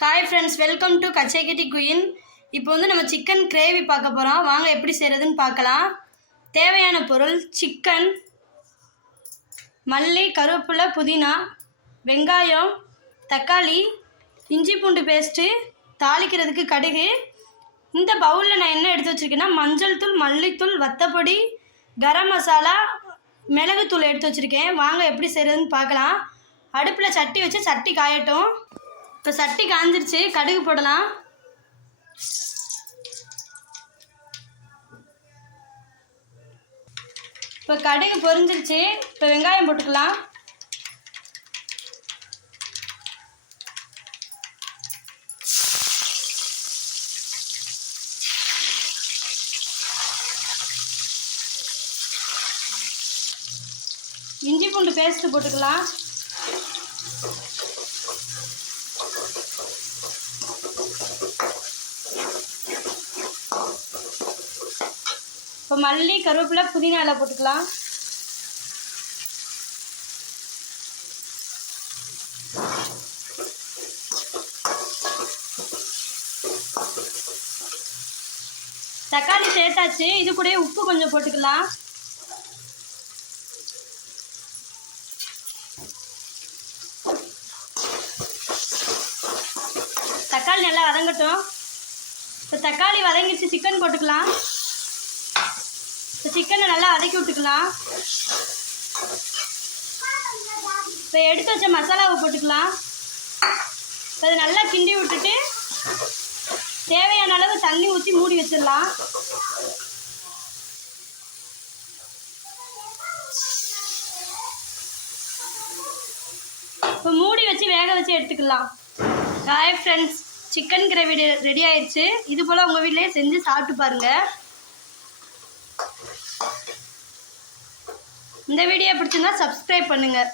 Hi friends welcome to Kachaikatti queen இப்போ வந்து நம்ம சிக்கன் கிரேவி பார்க்க போகிறோம் வாங்க எப்படி செய்கிறதுன்னு பார்க்கலாம். தேவையான பொருள் சிக்கன் மல்லி கருவேப்பிலை புதினா வெங்காயம் தக்காளி இஞ்சி பூண்டு பேஸ்ட்டு தாளிக்கிறதுக்கு கடுகு. இந்த பவுலில் நான் என்ன எடுத்து வச்சுருக்கேன்னா மஞ்சள் தூள் மல்லித்தூள் வத்தப்பொடி கரம் மசாலா மிளகுத்தூள் எடுத்து வச்சுருக்கேன். வாங்க எப்படி செய்கிறதுன்னு பார்க்கலாம். அடுப்பில் சட்டி வச்சு சட்டி காயட்டும். இப்போ சட்டி காஞ்சிருச்சு கடுகு போடலாம். இப்போ கடுகு பொரிஞ்சிருச்சு இப்போ வெங்காயம் போட்டுக்கலாம். இஞ்சி பூண்டு பேஸ்ட்டு போட்டுக்கலாம். இப்போ மல்லி கருவேப்பிலை புதினா எல்லாம் போட்டுக்கலாம். தக்காளி சேர்த்தாச்சு. இது கூடயே உப்பு கொஞ்சம் போட்டுக்கலாம். தக்காளி நல்லா வதங்கட்டும். இப்போ தக்காளி வதங்கிச்சு சிக்கன் போட்டுக்கலாம். இப்போ சிக்கனை நல்லா வதக்கி விட்டுக்கலாம். இப்போ எடுத்து வச்ச மசாலாவை போட்டுக்கலாம். இப்போ அதை நல்லா கிண்டி விட்டுட்டு தேவையான அளவு தண்ணி ஊற்றி மூடி வச்சிடலாம். இப்போ மூடி வச்சு வேக வச்சு எடுத்துக்கலாம். Hi friends chicken gravy ready ஆயிடுச்சு இது போல் உங்கள் வீட்லேயே செஞ்சு சாப்பிட்டு பாருங்கள் இந்த வீடியோ பிடிச்சிருந்தா சப்ஸ்கிரைப் பண்ணுங்கள்